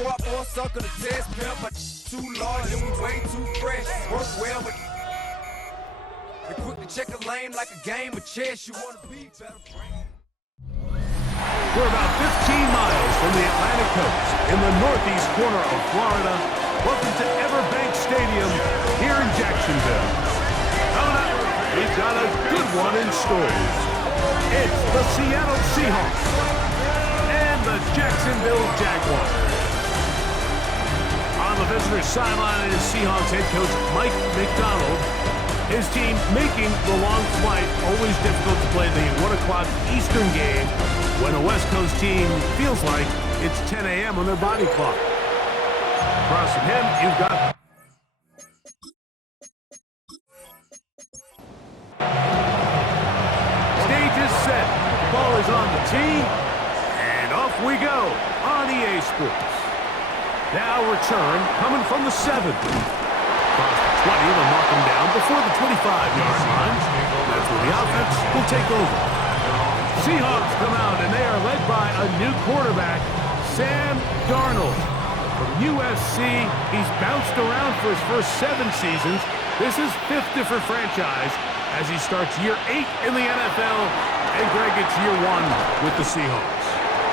Go out for a sucker to test, pimp, but too large and we way too fresh. Work well, but they quick to check a lane like a game of chess. You wanna be better. We're about 15 miles from the Atlantic coast in the northeast corner of Florida. Welcome to Everbank Stadium here in Jacksonville. Coming up, we've got a good one in store. It's the Seattle Seahawks and the Jacksonville Jaguars. On the visitor's sideline is Seahawks head coach Mike McDonald. His team making the long flight, always difficult to play the 1 o'clock Eastern game when a West Coast team feels like it's 10 a.m. on their body clock. Across from him, you've got stage is set. Ball is on the tee, and off we go on EA Sports. Now return coming from the 7. Across the 20, they'll mark him down before the 25-yard line. That's where the offense will take over. Seahawks come out, and they are led by a new quarterback, Sam Darnold. From USC, he's bounced around for his first 7 seasons. This is 5th different franchise as he starts year 8 in the NFL, and Greg, it's year 1 with the Seahawks.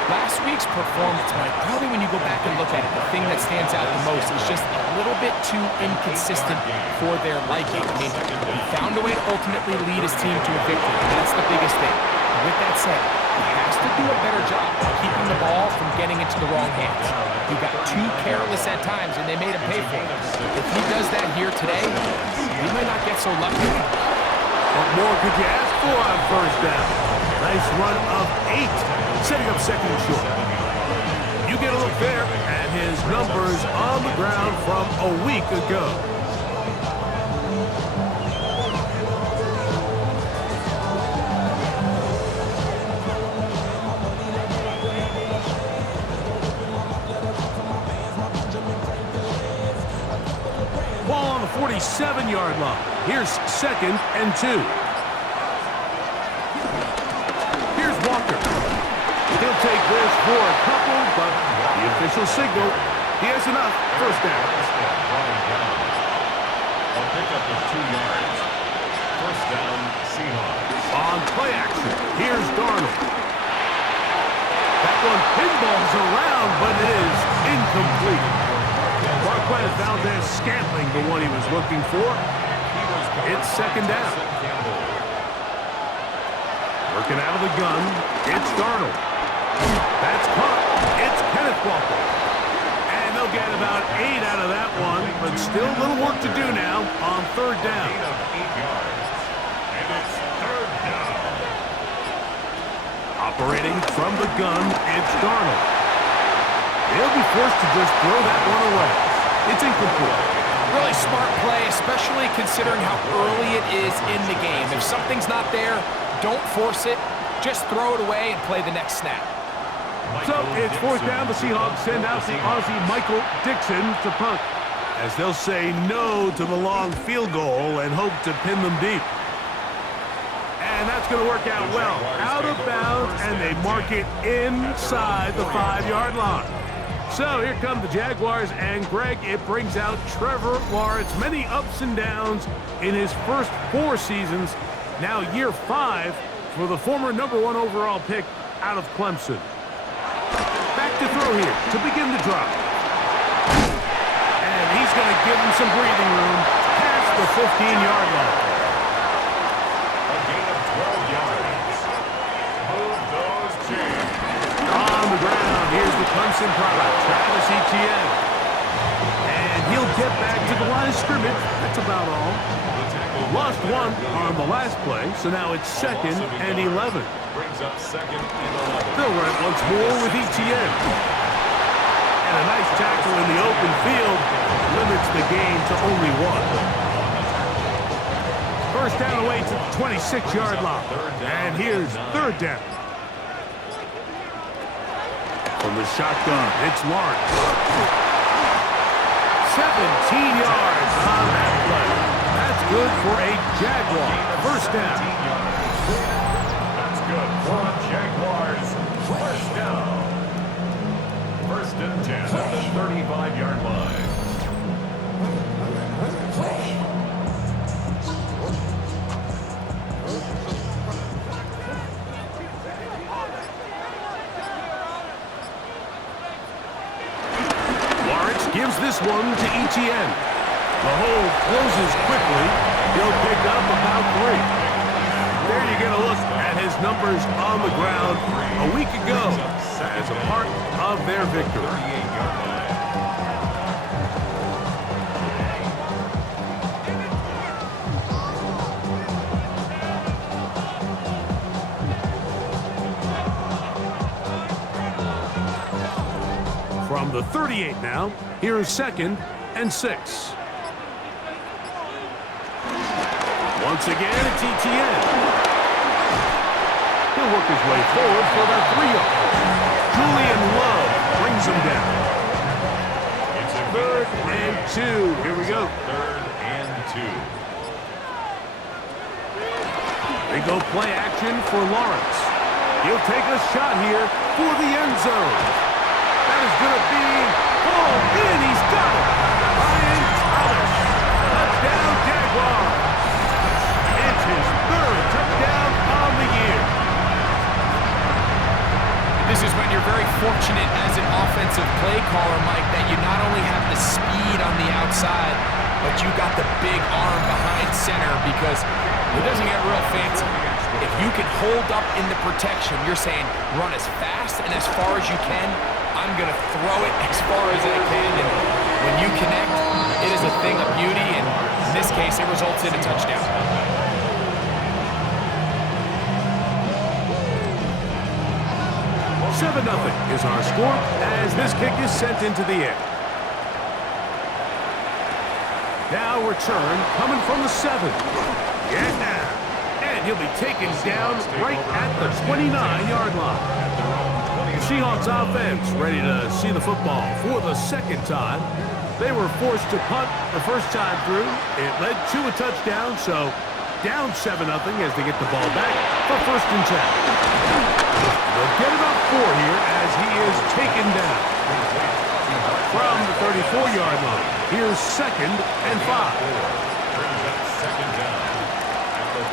Last week's performance, Mike, probably when you go back and look at it, the thing that stands out the most is just a little bit too inconsistent for their liking. I mean, he found a way to ultimately lead his team to a victory. That's the biggest thing. And with that said, he has to do a better job of keeping the ball from getting into the wrong hands. He got too careless at times, and they made him pay for it. If he does that here today, he might not get so lucky. What more could you ask for on first down? Nice run of 8, setting up second and short. You get a look there at his numbers on the ground from a week ago. Ball on the 47-yard line. Here's 2nd and 2. He'll take this for a couple, but the official signal, he has enough. First down. I'll pick up the 2 yards. First down, Seahawks. On play action, here's Darnold. That one pinballs around, but it is incomplete. Marquez Valdez-Scantling, the one he was looking for. It's 2nd down. Working out of the gun, it's Darnold. That's caught. It's Kenneth Walker. And they'll get about 8 out of that one, but still a little work to do now on 3rd down. Gain of 8 yards. And it's 3rd down. Operating from the gun, it's Darnold. They'll be forced to just throw that one away. It's incomplete. Really smart play, especially considering how early it is in the game. If something's not there, don't force it. Just throw it away and play the next snap. So it's 4th down. The Seahawks send out the Aussie Michael Dixon to punt, as they'll say no to the long field goal and hope to pin them deep. And that's going to work out well. Out of bounds, and they mark it inside the 5-yard line. So here come the Jaguars, and Greg, it brings out Trevor Lawrence. Many ups and downs in his first 4 seasons. Now year 5 for the former #1 overall pick out of Clemson. Back to throw here to begin the drive. And he's going to give him some breathing room past the 15-yard line. A gain of 12 yards. Move those chains. On the ground, here's the Clemson product, Travis Etienne. And he'll get back to the line of scrimmage. That's about all. Lost 1 on the last play, so now it's 2nd and 11. Brings up 2nd and 11. They'll run it once more with Etienne. And a nice tackle in the open field limits the gain to only 1. First down away to the 26-yard line. And here's 3rd down. From the shotgun, it's Lawrence. 17 yards on that play. That's good for a Jaguar. First down. That's good for a Jaguars. First down. First and 10 at the 35-yard line. Gives this one to ETN. The hole closes quickly. He'll pick up about 3. There you get a look at his numbers on the ground a week ago as a part of their victory. From the 38 now, here's 2nd and 6. Once again, it's ETN. He'll work his way forward for about 3 yards. Julian Love brings him down. It's a 3rd and 2. Here we go. 3rd and 2. They go play action for Lawrence. He'll take a shot here for the end zone. That is going to be pulled in. He's got it. Ryan Thomas. Touchdown, Jaguars. It's his 3rd touchdown on the year. This is when you're very fortunate as an offensive play caller, Mike, that you not only have the speed on the outside, but you got the big arm behind center, because it doesn't get real fancy. If you can hold up in the protection, you're saying run as fast and as far as you can. I'm going to throw it as far as I can, and when you connect, it is a thing of beauty, and in this case, it results in a touchdown. $7-0 is our score as this kick is sent into the air. Now return coming from the 7. Yeah, and he'll be taken down right at the 29-yard line. The Seahawks offense ready to see the football for the 2nd time. They were forced to punt the first time through. It led to a touchdown, so down 7-0 as they get the ball back for 1st and 10. They'll get about 4 here as he is taken down. From the 34-yard line, here's 2nd and 5.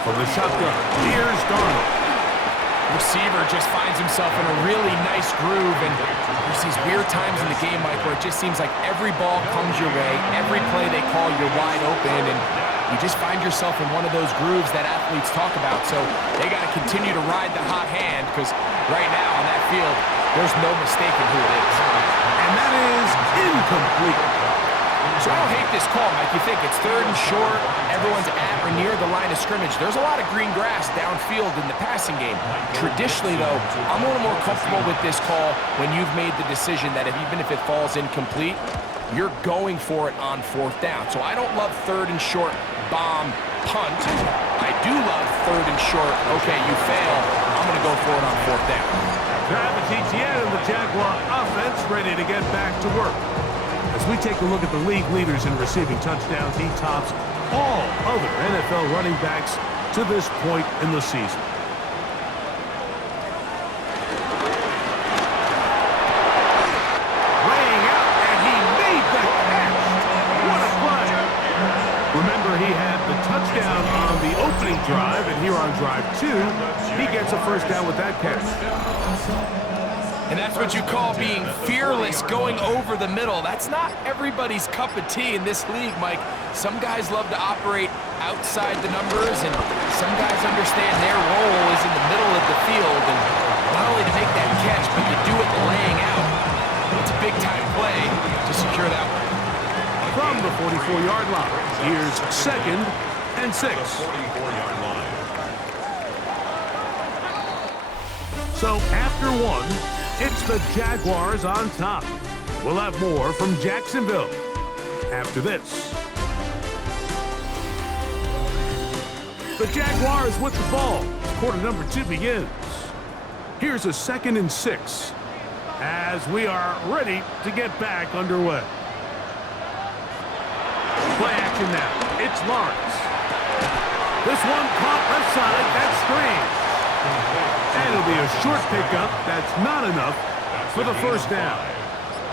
From the shotgun, here's Darnold. Receiver just finds himself in a really nice groove, and there's these weird times in the game, Mike, where it just seems like every ball comes your way, every play they call, you're wide open, and you just find yourself in one of those grooves that athletes talk about. So they got to continue to ride the hot hand, because right now on that field, there's no mistaking who it is. And that is incomplete. So I don't hate this call, Mike. You think it's 3rd and short, everyone's at or near the line of scrimmage. There's a lot of green grass downfield in the passing game. Traditionally, though, I'm a little more comfortable with this call when you've made the decision that even if it falls incomplete, you're going for it on 4th down. So I don't love 3rd and short bomb punt. I do love 3rd and short, okay, you fail, I'm going to go for it on 4th down. Travis Etienne and the Jaguar offense ready to get back to work. As we take a look at the league leaders in receiving touchdowns, he tops all other NFL running backs to this point in the season. Laying out, and he made the catch. What a play. Remember, he had the touchdown on the opening drive, and here on drive 2, he gets a 1st down with that catch. And that's what you call being fearless, going over the middle. That's not everybody's cup of tea in this league, Mike. Some guys love to operate outside the numbers, and some guys understand their role is in the middle of the field, and not only to make that catch, but to do it laying out. It's a big-time play to secure that one. From the 44-yard line, here's 2nd and 6. So after 1, it's the Jaguars on top. We'll have more from Jacksonville after this. The Jaguars with the ball. Quarter number 2 begins. Here's a 2nd and 6 as we are ready to get back underway. Play action now. It's Lawrence. This one caught left side. That screen. And it'll be a short pickup. That's not enough for the 1st down.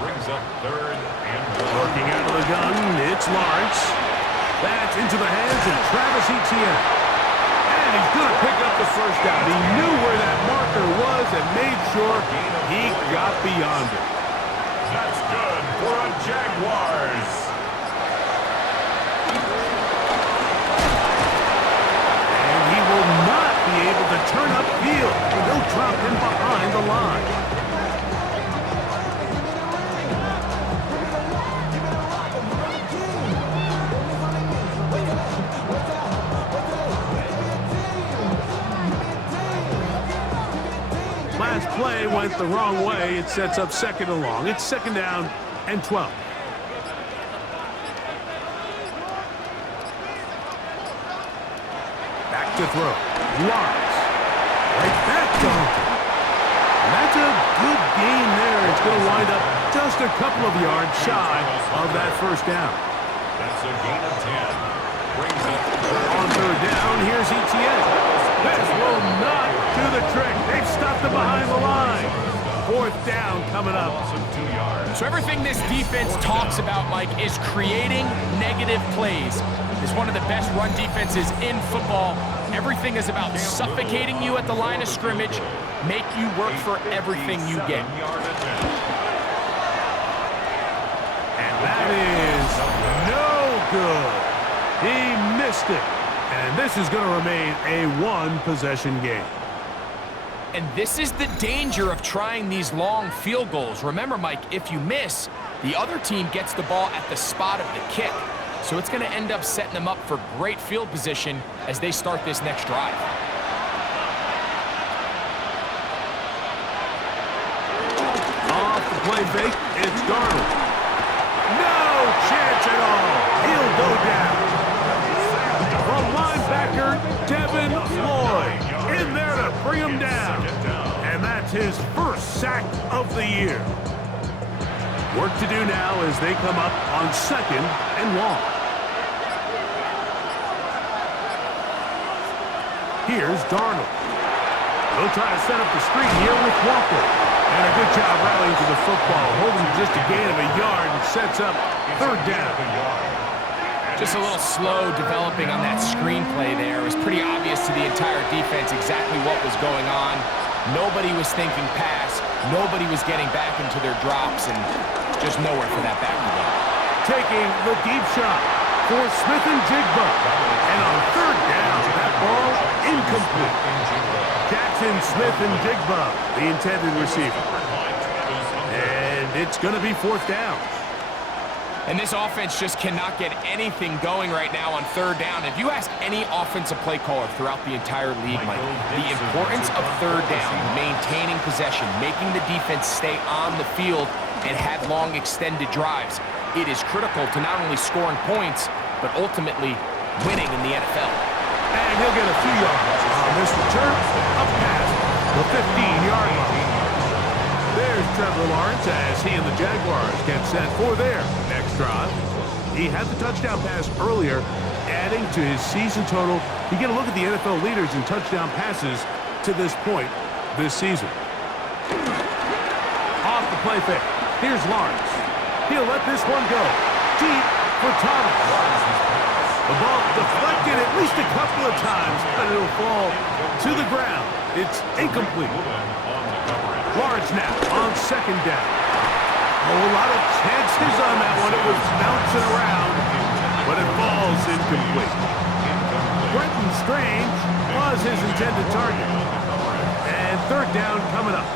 Brings up 3rd and 1. Looking out of the gun, it's Lawrence. That's into the hands of Travis Etienne. And he's going to pick up the first down. He knew where that marker was and made sure he got beyond it. That's good for a Jaguars. And he will not be able to turn upfield. They'll drop him behind the line. Last play went the wrong way. It sets up 2nd and long. It's 2nd down and 12. Back to throw. Lawrence. Right back to Hunter. And that's a good gain there. It's going to wind up just a couple of yards shy of that first down. That's a gain of 10. Brings up On 3rd down, here's Etienne. This will not do the trick. They've stopped him behind the line. 4th down coming up. loss of 2 yards. So everything this defense talks about, Mike, is creating negative plays. It's one of the best run defenses in football. Everything is about suffocating you at the line of scrimmage, make you work for everything you get. And that is no good. He missed it. And this is going to remain a 1-possession game. And this is the danger of trying these long field goals. Remember, Mike, if you miss, the other team gets the ball at the spot of the kick. So it's going to end up setting them up for great field position as they start this next drive. Off the play fake, it's Darnold. No chance at all. He'll go down. From linebacker Devin Lloyd in there to bring him down. And that's his first sack of the year. Work to do now as they come up on 2nd and long. Here's Darnold. They'll try to set up the screen here with Walker. And a good job rallying to the football, holding just a gain of a yard and sets up 3rd down. Just a little slow developing on that screenplay there. It was pretty obvious to the entire defense exactly what was going on. Nobody was thinking pass. Nobody was getting back into their drops, and just nowhere for that back to go. Taking the deep shot for Smith and Jigba. And on 3rd down, that ball incomplete. Jackson, Smith, and Jigba, the intended receiver. And it's going to be 4th down. And this offense just cannot get anything going right now on 3rd down. If you ask any offensive play caller throughout the entire league, Mike, the importance of 3rd down, maintaining possession, making the defense stay on the field and have long extended drives, it is critical to not only scoring points, but ultimately winning in the NFL. And he'll get a few yards on this return, up past the 15-yard line. There's Trevor Lawrence as he and the Jaguars get set for their next drive. He had the touchdown pass earlier, adding to his season total. You get a look at the NFL leaders in touchdown passes to this point this season. Off the play fake. Here's Lawrence. He'll let this one go. Deep for Thomas. The ball deflected at least a couple of times, but it'll fall to the ground. It's incomplete. Lawrence now on 2nd down. Oh, a lot of chances on that one. It was bouncing around, but it falls incomplete. Brenton Strange was his intended target. And 3rd down coming up.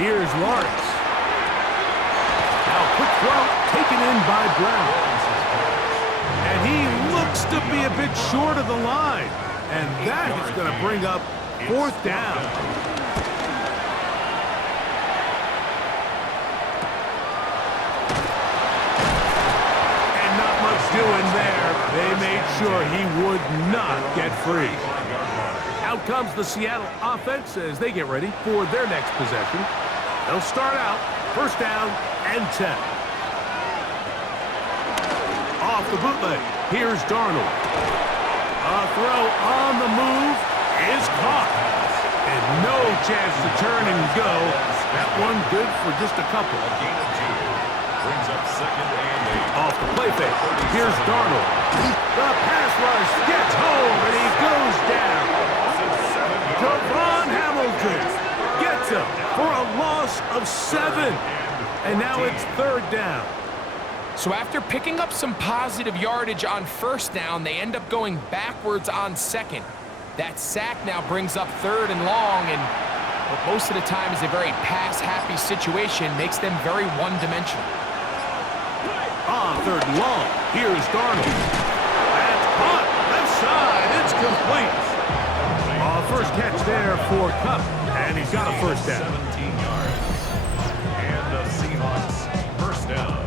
Here's Lawrence. Now quick throw taken in by Brown. And he looks to be a bit short of the line. And that is going to bring up 4th down. And not much doing there. They made sure he would not get free. Out comes the Seattle offense as they get ready for their next possession. They'll start out 1st down and 10. Off the bootleg, here's Darnold. A throw on the move is caught. And no chance to turn and go. That one good for just a couple. A gain of 2. Brings up 2nd and 8. Off the play fake. Here's Darnold. The pass rush gets home, and he goes down. Devon Hamilton gets him for a loss of 7. And now it's 3rd down. So after picking up some positive yardage on 1st down, they end up going backwards on 2nd. That sack now brings up 3rd and long, and what most of the time is a very pass-happy situation, makes them very one-dimensional. On 3rd and long, here's Darnold. That's caught, left side, it's complete. First catch there for Kupp, and he's got a 1st down. 17 yards. And the Seahawks 1st down.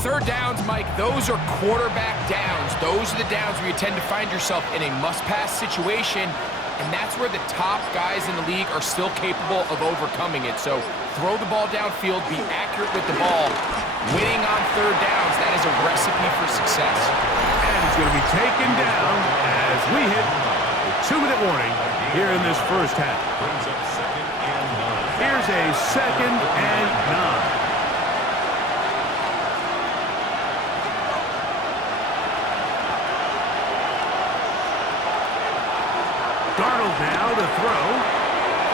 3rd downs, Mike, those are quarterback downs. Those are the downs where you tend to find yourself in a must-pass situation, and that's where the top guys in the league are still capable of overcoming it. So throw the ball downfield, be accurate with the ball. Winning on 3rd downs, that is a recipe for success. And he's going to be taken down as we hit the 2-minute warning here in this 1st half. Brings up 2nd and 9. Here's a 2nd and 9. Darnold now to throw.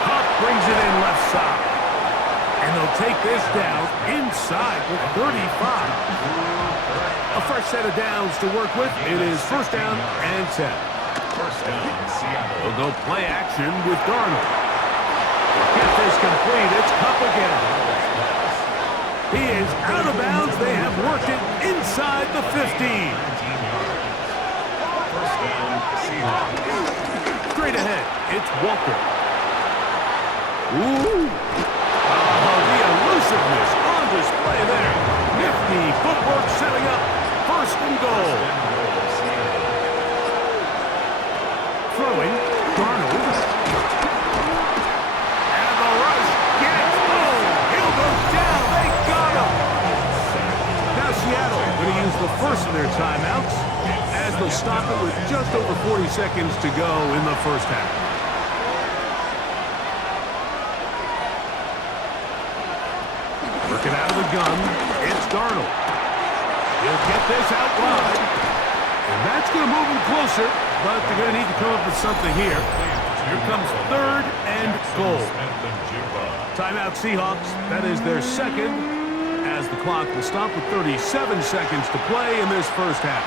Kupp brings it in left side. And they'll take this down inside with 35. A fresh set of downs to work with. It is 1st down and 10. 1st down, Seattle. They'll go play action with Darnold. Get this complete. It's Kupp again. He is out of bounds. They have worked it inside the 15. 19 yards. 1st down, Seahawks. Straight ahead, it's Walker. Ooh. Oh, the elusiveness on display there. Nifty footwork setting up 1st and goal. Throwing, Darnold. And the rush gets home. He'll go down. They got him. Now Seattle going to use the first of their timeouts as they'll stop it with just over 40 seconds to go in the 1st half. Working out of the gun, it's Darnold. He'll get this out wide. And that's going to move him closer, but they're going to need to come up with something here. Here comes 3rd and goal. Timeout Seahawks. That is their 2nd, as the clock will stop with 37 seconds to play in this 1st half.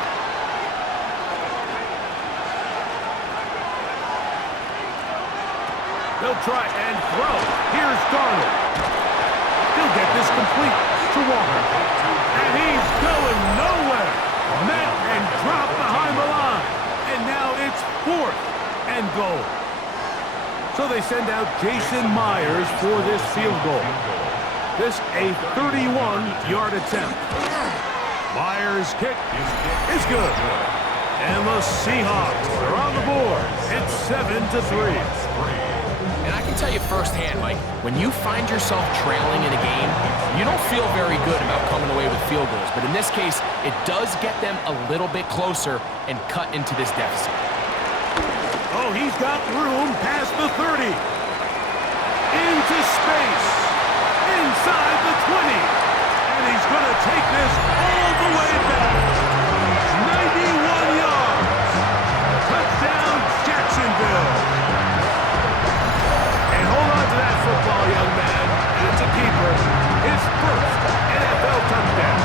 They'll try and throw. Here's Darnold. He'll get this complete to Walker. And he's going nowhere. Met and dropped behind the line. And now it's 4th and goal. So they send out Jason Myers for this field goal. This a 31-yard attempt. Myers' kick is good. And the Seahawks are on the board. It's 7-3. And I can tell you firsthand, Mike, when you find yourself trailing in a game, you don't feel very good about coming away with field goals. But in this case, it does get them a little bit closer and cut into this deficit. Oh, he's got room past the 30. Into space. Inside the 20. And he's going to take this all the way back. 91 yards. Touchdown, Jacksonville. And hold on to that football, young man. It's a keeper. His 1st NFL touchdown.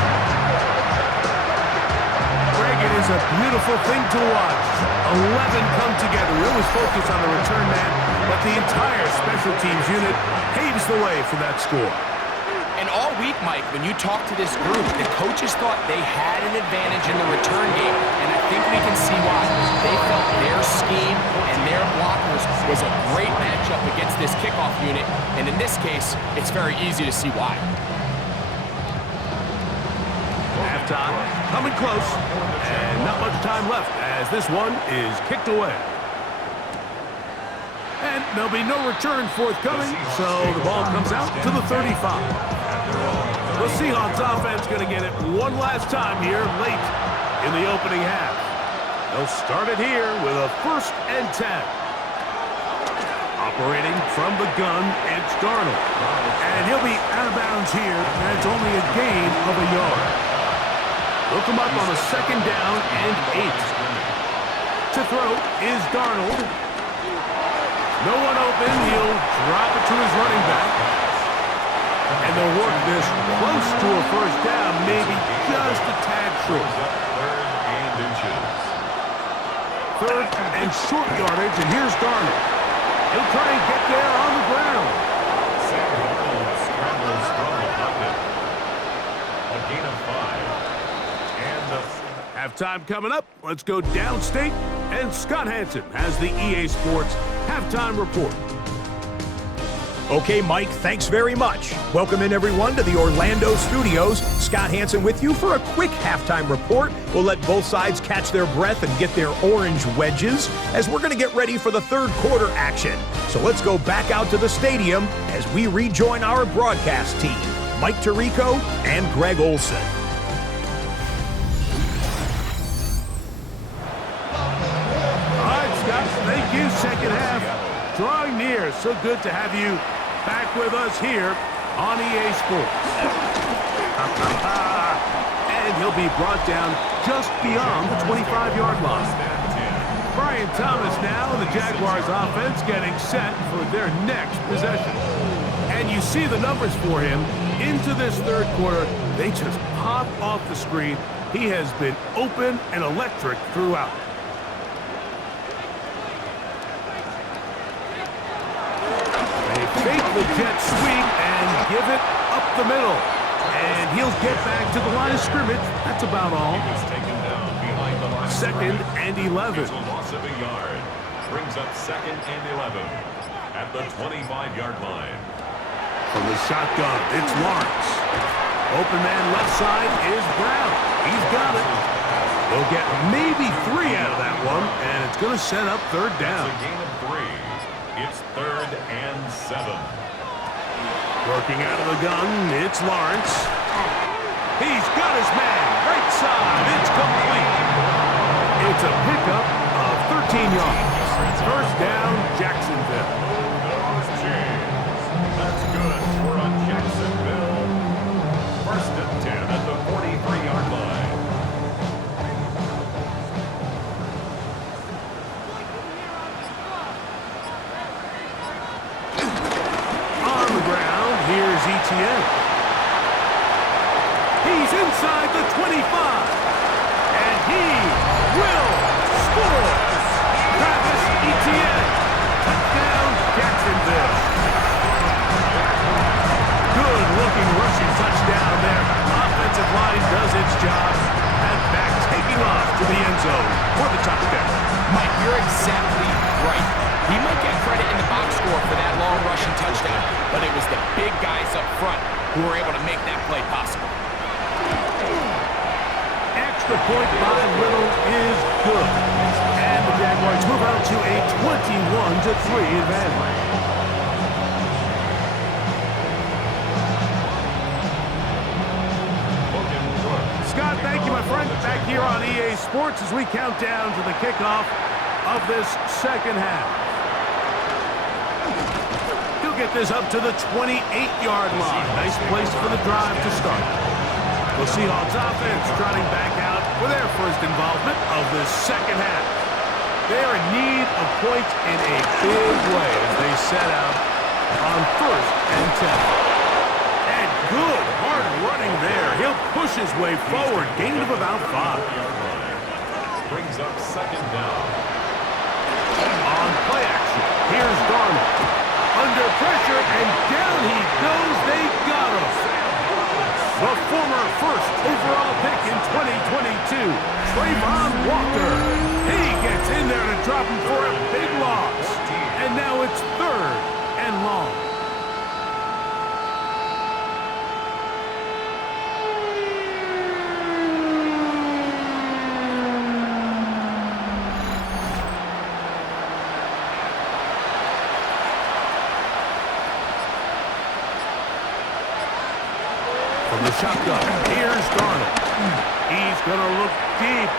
Greg, it is a beautiful thing to watch. 11 come together. We always focus on the return man, but the entire special teams unit paves the way for that score. And all week, Mike, when you talk to this group, the coaches thought they had an advantage in the return game, and I think we can see why. They felt their scheme and their blockers was a great matchup against this kickoff unit, and in this case, it's very easy to see why. Halftime coming close, and not much time left as this one is kicked away. And there'll be no return forthcoming, so the ball comes out to the 35. The Seahawks offense going to get it one last time here late in the opening half. They'll start it here with a 1st and 10. Operating from the gun, it's Darnold. And he'll be out of bounds here, and it's only a gain of a yard. They'll come up on a 2nd down and 8. To throw is Darnold. No one open. He'll drop it to his running back. And they'll work this close to a 1st down, maybe just a tad short. 3rd and short yardage, and here's Darnold. He'll try and get there on the ground. Scrambles from the pocket. A gain of 5. And Halftime coming up. Let's go downstate. And Scott Hansen has the EA Sports Halftime Report. Okay, Mike, thanks very much. Welcome in, everyone, to the Orlando studios. Scott Hansen with you for a quick halftime report. We'll let both sides catch their breath and get their orange wedges as we're going to get ready for the 3rd quarter action. So let's go back out to the stadium as we rejoin our broadcast team, Mike Tirico and Greg Olson. All right, Scott, thank you. 2nd half drawing near. So good to have you back with us here on EA Sports. And he'll be brought down just beyond the 25-yard line. Brian Thomas now, the Jaguars offense getting set for their next possession. And you see the numbers for him into this 3rd quarter. They just pop off the screen. He has been open and electric throughout. Fake the jet sweep and give it up the middle. And he'll get back to the line of scrimmage. That's about all. 2nd and 11. It's a loss of a yard. Brings up 2nd and 11 at the 25-yard line. From the shotgun, it's Lawrence. Open man left side is Brown. He's got it. They'll get maybe 3 out of that one, and it's going to set up 3rd down. It's a gain of 3. It's 3rd and 7. Working out of the gun, it's Lawrence. He's got his man. Right side. It's complete. It's a pickup of 13 yards. 1st down, Jacksonville. That's good for a Jacksonville. 1st and 10 at the 43-yard line. Here's Etienne. He's inside the 25. And he will score. Travis Etienne. Touchdown, Jacksonville. Good-looking rushing touchdown there. Offensive line does its job. And back taking off to the end zone for the touchdown. Mike, you're exactly right. He might get credit in the box score for that long rushing touchdown, but it was the big guys up front who were able to make that play possible. Extra point by Little is good. And the Jaguars move out to a 21-3 advantage. Scott, thank you, my friend. Back here on EA Sports as we count down to the kickoff of this 2nd half. He'll get this up to the 28-yard line. Nice place for the drive to start. The Seahawks offense trotting back out for their 1st involvement of the 2nd half. They are in need of points in a big way as they set out on 1st and 10. And good hard running there. He'll push his way forward. Gain of about 5. Brings up 2nd down. On play action, here's Darnold. Under pressure, and down he goes. They got him. The former 1st overall pick in 2022, Trayvon Walker. He gets in there to drop him for a big loss. And now it's 3rd and long. From the shotgun, here's Darnold. He's going to look deep.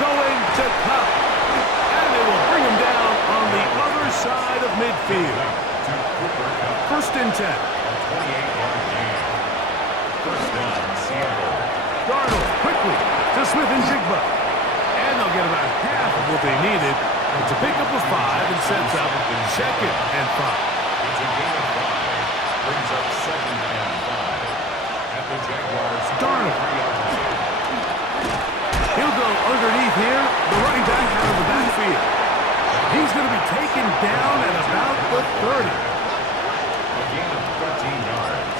going to Cup. And they will bring him down on the other side of midfield. First and 10. 28-yard gain. First down, Seattle. Darnold quickly to Smith and Jigba. And they'll get about half of what they needed. It's a pickup of 5 and sets up second and 5. It's a gain of 5. Brings up second and 5. At the Jaguars. Darnold. He'll go underneath here. The running back out of the backfield. He's going to be taken down at about the 30. A gain of 13 yards.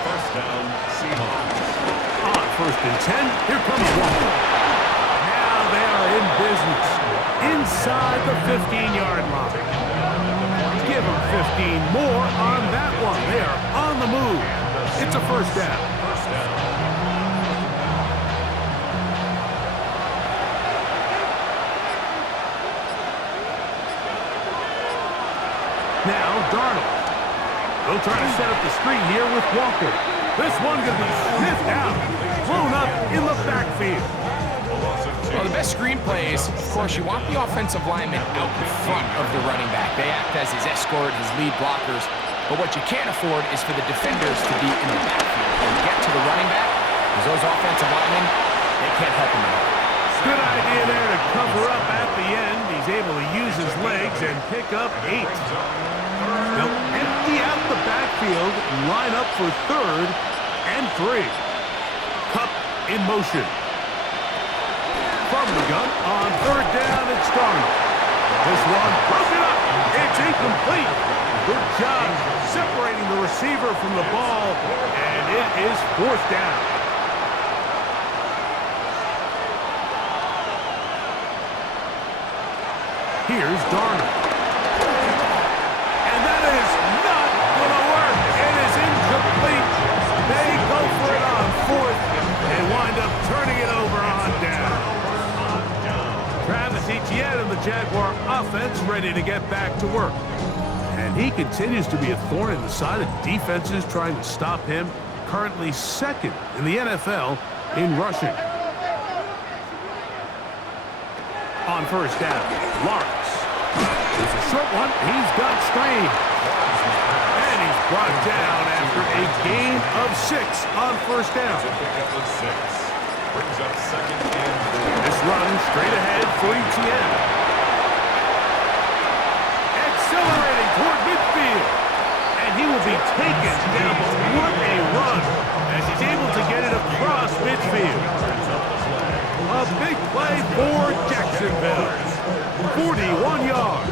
First down, Seahawks. On first and 10, here comes Walker. Now they are in business. Inside the 15-yard line. Give them 15 more on that one. They are on the move. It's a first down. First down. Now Darnold. They'll try to set up the screen here with Walker. This one going to be sniffed out. Blown up in the backfield. Well, the best screen plays, of course, you want the offensive lineman out in front of the running back. They act as his escort, his lead blockers. But what you can't afford is for the defenders to be in the backfield and get to the running back, because those offensive linemen, they can't help him at all. Good idea there to cover up at the end. He's able to use his legs and pick up 8. They'll empty out the backfield, line up for third and 3. Cup in motion. From the gun on third down, it's Darnold. This one broken up. It's incomplete. Good job separating the receiver from the ball, and it is fourth down. Here's Darnold. And that is not going to work. It is incomplete. They go for it on fourth. They wind up turning it over on down. Travis Etienne and the Jaguar offense ready to get back to work. And he continues to be a thorn in the side of defenses trying to stop him. Currently second in the NFL in rushing. On first down, Lawrence. There's a short one. He's got strain. And he's brought down after a gain of 6 on first down. Brings up second and 4. This run straight ahead for Etienne. Accelerating toward midfield. And he will be taken down. But what a run as he's able to get it across midfield. A big play for Jacksonville. 41 yards.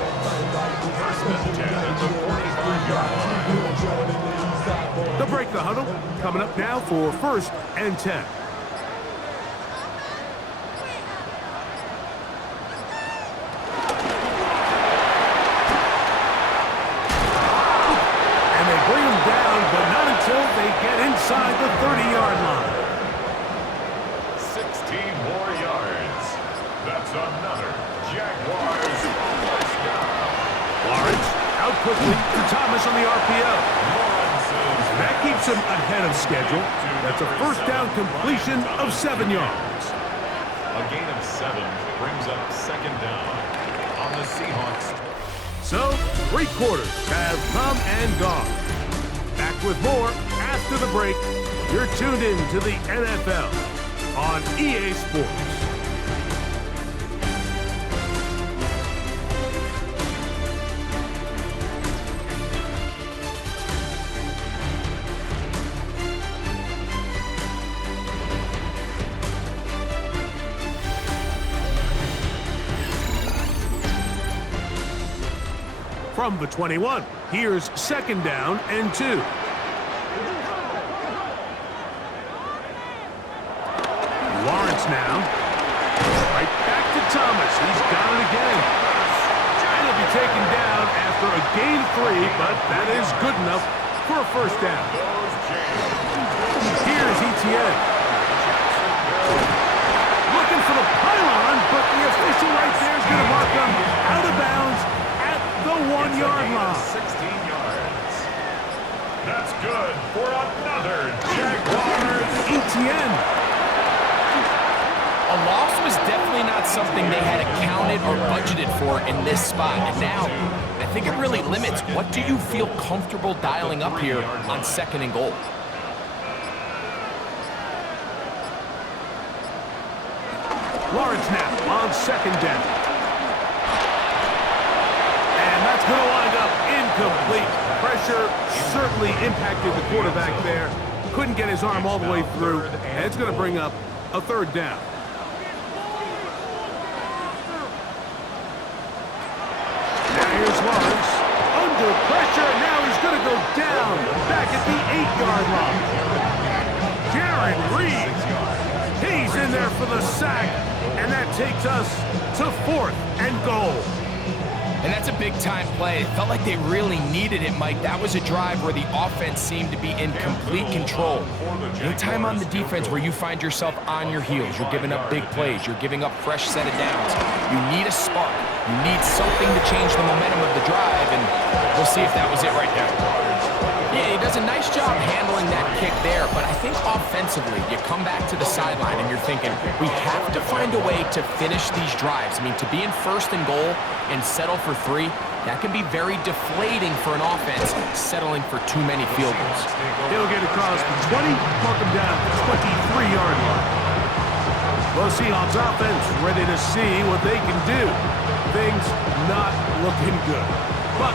First and 10 at the 45-yard line. The break the huddle coming up now for first and 10. And they bring him down, but not until they get inside the 30-yard line. 16 more yards. That's another Jaguars first down. Lawrence out quickly to Thomas on the RPO. That keeps him ahead of schedule. That's a first down completion of 7 yards. A gain of 7 brings up second down on the Seahawks. So, 3 quarters have come and gone. Back with more after the break. You're tuned in to the NFL on EA Sports. From the 21, here's second down and 2. Lawrence now. Right back to Thomas. He's got it again. And he'll be taken down after a gain of 3, but that is good enough for a first down. Here's Etienne. Looking for the pylon, but the official right there is going to mark him out of bounds at the 1-yard line. 16 yards. That's good for another Jaguars. Etienne. A loss was definitely not something they had accounted or budgeted for in this spot. And now, I think it really limits what do you feel comfortable dialing up here on 2nd and goal. Lawrence now on 2nd down. And that's going to wind up incomplete. Pressure certainly impacted the quarterback there. Couldn't get his arm all the way through, and it's going to bring up a 3rd down. Now here's Lawrence. Under pressure, and now he's going to go down back at the 8-yard line. Jaron Reed, he's in there for the sack, and that takes us to 4th and goal. And that's a big-time play. It felt like they really needed it, Mike. That was a drive where the offense seemed to be in complete control. Anytime on the defense where you find yourself on your heels, you're giving up big plays, you're giving up fresh set of downs, you need a spark. You need something to change the momentum of the drive, and we'll see if that was it right there. Yeah, he does a nice job handling that kick there, but I think offensively, you come back to the sideline and you're thinking, we have to find a way to finish these drives. I mean, to be in 1st and goal and settle for 3, that can be very deflating for an offense settling for too many field goals. He'll get across the 20, mark him down at the 23-yard line. Well, Seahawks offense ready to see what they can do. Things not looking good. But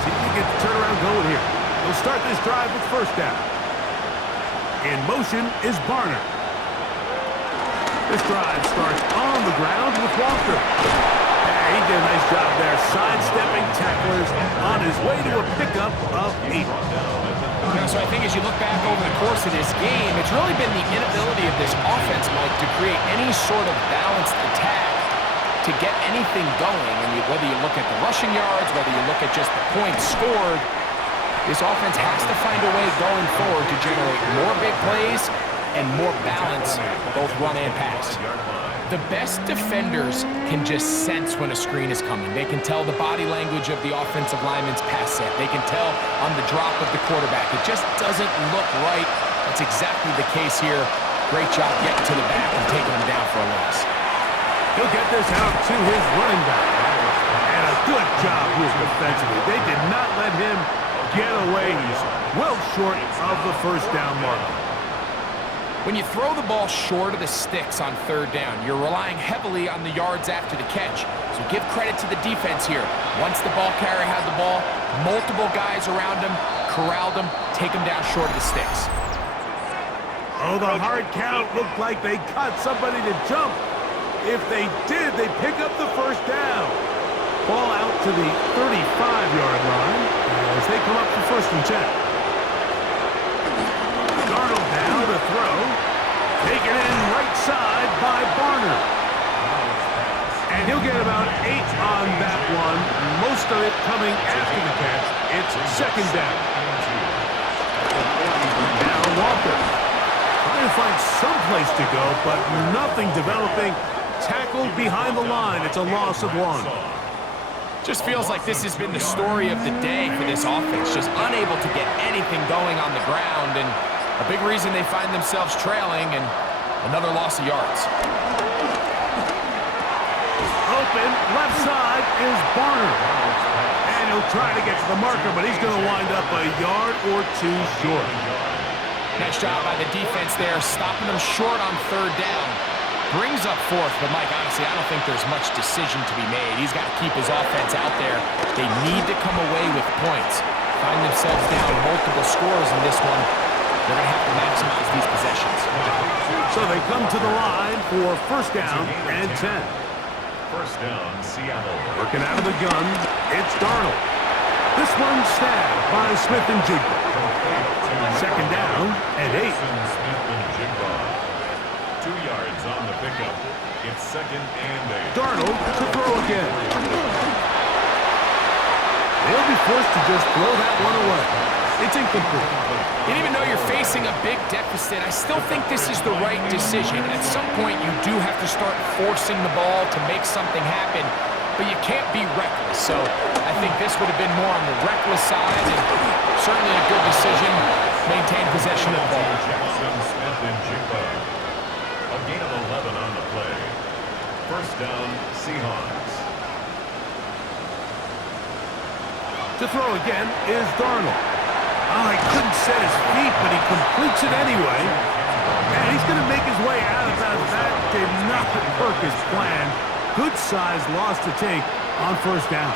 see if they get the turnaround going here. They'll start this drive with 1st down. In motion is Barner. This drive starts on the ground with Walker. He did a nice job there, sidestepping tacklers on his way to a pickup of 8. So I think as you look back over the course of this game, it's really been the inability of this offense, Mike, to create any sort of balanced attack to get anything going. And whether you look at the rushing yards, whether you look at just the points scored, this offense has to find a way going forward to generate more big plays and more balance, both run and pass. The best defenders can just sense when a screen is coming. They can tell the body language of the offensive lineman's pass set. They can tell on the drop of the quarterback. It just doesn't look right. That's exactly the case here. Great job getting to the back and taking him down for a loss. He'll get this out to his running back. And a good job here defensively. They did not let him get away. He's well short of the 1st down marker. When you throw the ball short of the sticks on 3rd down, you're relying heavily on the yards after the catch. So give credit to the defense here. Once the ball carrier had the ball, multiple guys around him, corralled him, take him down short of the sticks. Oh, the hard count looked like they caught somebody to jump. If they did, they pick up the 1st down. Ball out to the 35-yard line as they come up for 1st and 10. Darnold now to throw. Taken in right side by Barner. And he'll get about 8 on that one. Most of it coming after the catch. It's 2nd down. Now Walker. Trying to find some place to go, but nothing developing. Tackled behind the line. It's a loss of 1. Just feels like this has been the story of the day for this offense. Just unable to get anything going on the ground, and a big reason they find themselves trailing, and another loss of yards. Open, left side is Barner. And he'll try to get to the marker, but he's going to wind up a yard or 2 short. Nice job by the defense there, stopping them short on 3rd down. Brings up 4th, but Mike, honestly, I don't think there's much decision to be made. He's got to keep his offense out there. They need to come away with points. Find themselves down multiple scores in this one. They're going to have to maximize these possessions. So they come to the line for 1st down and 10. 1st down, Seattle. Working out of the gun, it's Darnold. This one snagged by Smith and Jigba. 2nd down and 8. Smith and Jigba. 2 yards on the pickup. It's 2nd and 8. Darnold to throw again. They'll be forced to just throw that one away. It's incomplete. And even though you're facing a big deficit, I still think this is the right decision. At some point, you do have to start forcing the ball to make something happen, but you can't be reckless. So I think this would have been more on the reckless side, and certainly a good decision. Maintain possession of the ball. Jackson, Smith, and Jigba. A A gain of 11 on the play. First down, Seahawks. To throw again is Darnold. Oh, he couldn't set his feet, but he completes it anyway. And he's going to make his way out of bounds. That did not work as planned. Good size loss to take on first down.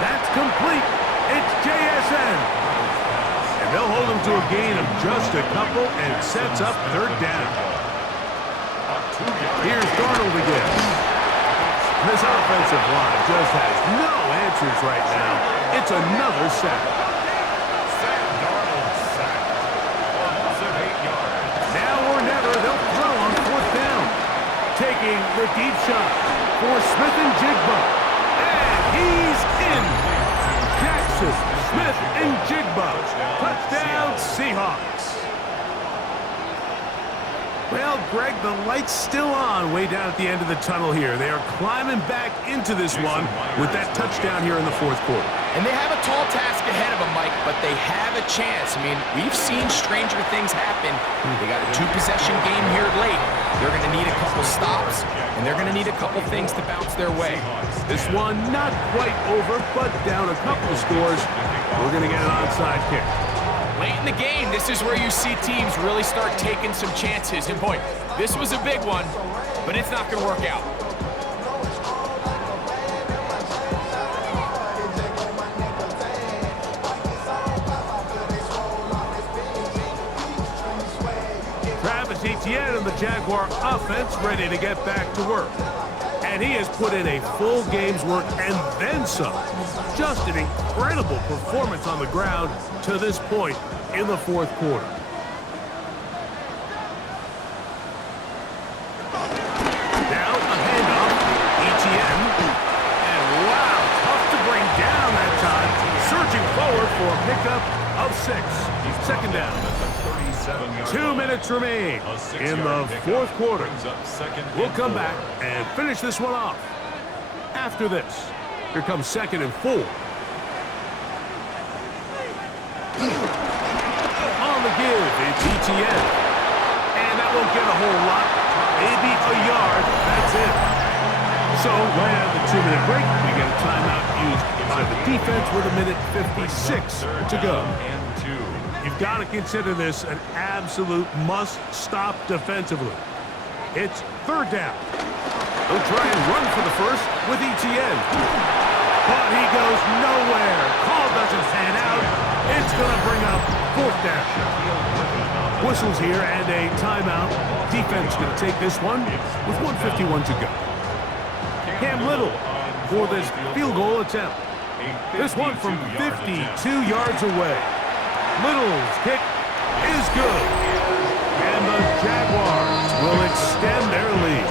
That's complete. It's JSN. And they'll hold him to a gain of just a couple and sets up third down. Here's Darnold again. This offensive line just has no answers right now. It's another sack. Darnold sacked. Loss of 8 yards. Now or never, they'll throw on fourth down. Taking the deep shot for Smith and Jigba. And he's in. Jackson, Smith, and Jigba. Touchdown, Seahawks. Well, Greg, the light's still on way down at the end of the tunnel here. They are climbing back into this one with that touchdown here in the fourth quarter. And they have a tall task ahead of them, Mike, but they have a chance. I mean, we've seen stranger things happen. They got a two-possession game here late. They're going to need a couple stops, and they're going to need a couple things to bounce their way. This one not quite over, but down a couple of scores. We're going to get an onside kick. Late in the game, this is where you see teams really start taking some chances. And boy, this was a big one, but it's not going to work out. Travis Etienne and the Jaguar offense ready to get back to work. And he has put in a full game's work and then some. Just an incredible performance on the ground to this point in the fourth quarter. Now a handoff, Etienne. And wow, tough to bring down that time. Surging forward for a pickup of 6. Second down. 2 minutes remain in the fourth quarter. We'll come back and finish this one off. After this, here comes 2nd and 4. On the give, it's Etienne. And that won't get a whole lot. Maybe a yard. That's it. So, right out of the 2-minute break, we get a timeout used by the defense with 1:56 to go. You've got to consider this an absolute must-stop defensively. It's third down. They'll try and run for the first with Etienne. But he goes nowhere. Call doesn't pan out. It's going to bring up fourth down. Whistles here and a timeout. Defense going to take this one with 1:51 to go. Cam Little for this field goal attempt. This one from 52 yards away. Little's kick is good. And the Jaguars will extend their lead.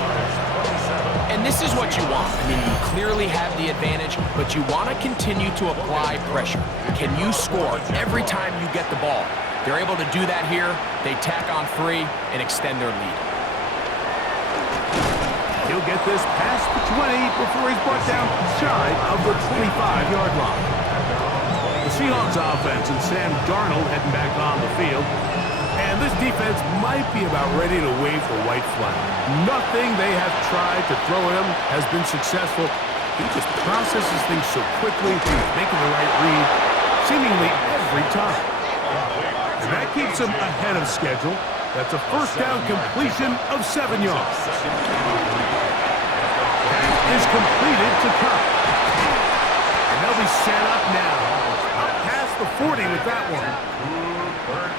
And this is what you want. I mean, you clearly have the advantage, but you want to continue to apply pressure. Can you score every time you get the ball? They're able to do that here. They tack on 3 and extend their lead. He'll get this past the 20 before he's brought down shy of the 25-yard line. The Seahawks offense and Sam Darnold heading back on the field. And this defense might be about ready to wave the white flag. Nothing they have tried to throw at him has been successful. He just processes things so quickly, making the right read seemingly every time. And that keeps him ahead of schedule. That's a first down completion of 7 yards. That is completed to Cup. And they'll be set up now. Past the 40 with that one.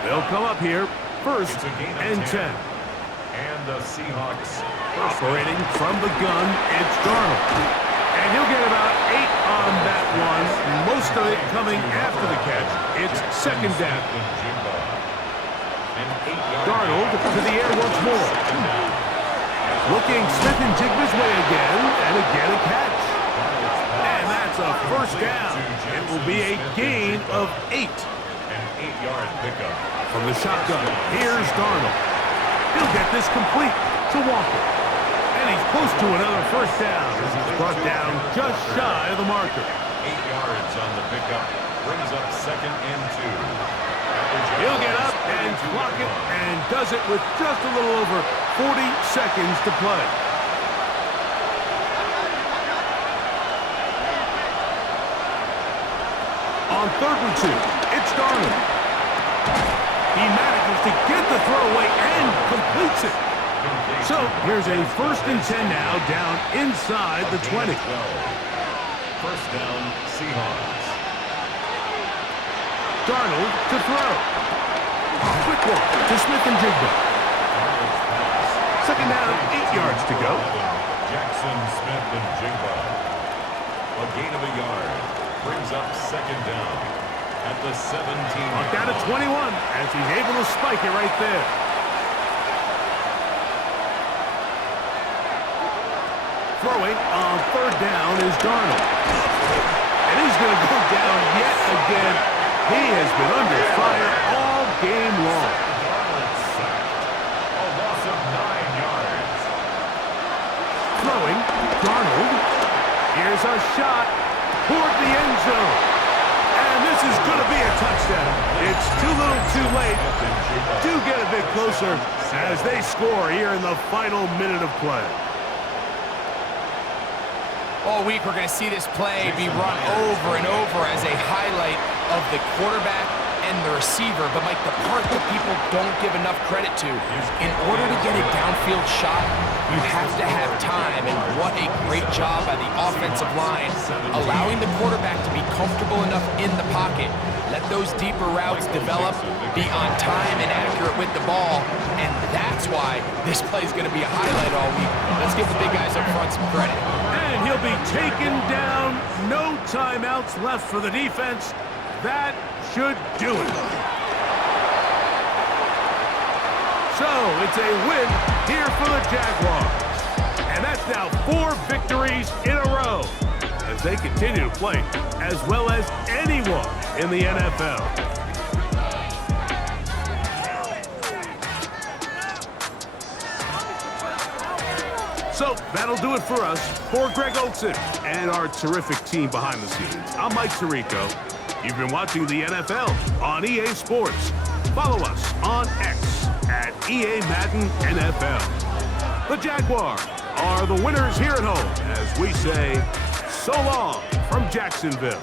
They'll come up here, first and 10. And the Seahawks operating from the gun, it's Darnold. And he'll get about 8 on that one, most of it coming after the catch. It's second down. Darnold to the air once more. Looking Smith and Jigba's way again, and again a catch. And that's a first down. It will be a gain of 8. An 8-yard pickup. From the shotgun, here's Darnold. He'll get this complete to Walker. And he's close to another first down as he's brought down just shy of the marker. 8 yards on the pickup. brings up 2nd and 2. He'll get up and clock it, and does it with just a little over 40 seconds to play. On 3rd and 2, it's Darnold. He manages to get the throw away and completes it. So here's a 1st and 10 now, down inside the 20. 1st down, Seahawks. Darnold to throw. Quick one to Smith and Jigba. 2nd down, 8 yards to go. Jackson, Smith, and Jigba. A gain of a yard. Brings up 2nd down at the 17. Down to 21 as he's able to spike it right there. Throwing on 3rd down is Darnold. And he's going to go down yet again. He has been under fire all game long. Darnold sacked. A loss of 9 yards. Throwing, Darnold. Here's a shot toward the end zone. And this is going to be a touchdown. It's too little too late. Do get a bit closer as they score here in the final minute of play. All week, we're going to see this play be run over and over as a highlight of the quarterback and the receiver. But, Mike, the part that people don't give enough credit to, in order to get a downfield shot, you have to have time. And what a great job by the offensive line, allowing the quarterback to be comfortable enough in the pocket. Let those deeper routes develop, be on time and accurate with the ball. And that's why this play is going to be a highlight all week. Let's give the big guys up front some credit. And he'll be taken down. No timeouts left for the defense. That should do it. So it's a win here for the Jaguars. And that's now 4 victories in a row as they continue to play as well as anyone in the NFL. So that'll do it for us. For Greg Olson and our terrific team behind the scenes, I'm Mike Tirico. You've been watching the NFL on EA Sports. Follow us on X at EA Madden NFL. The Jaguars are the winners here at home as we say so long from Jacksonville.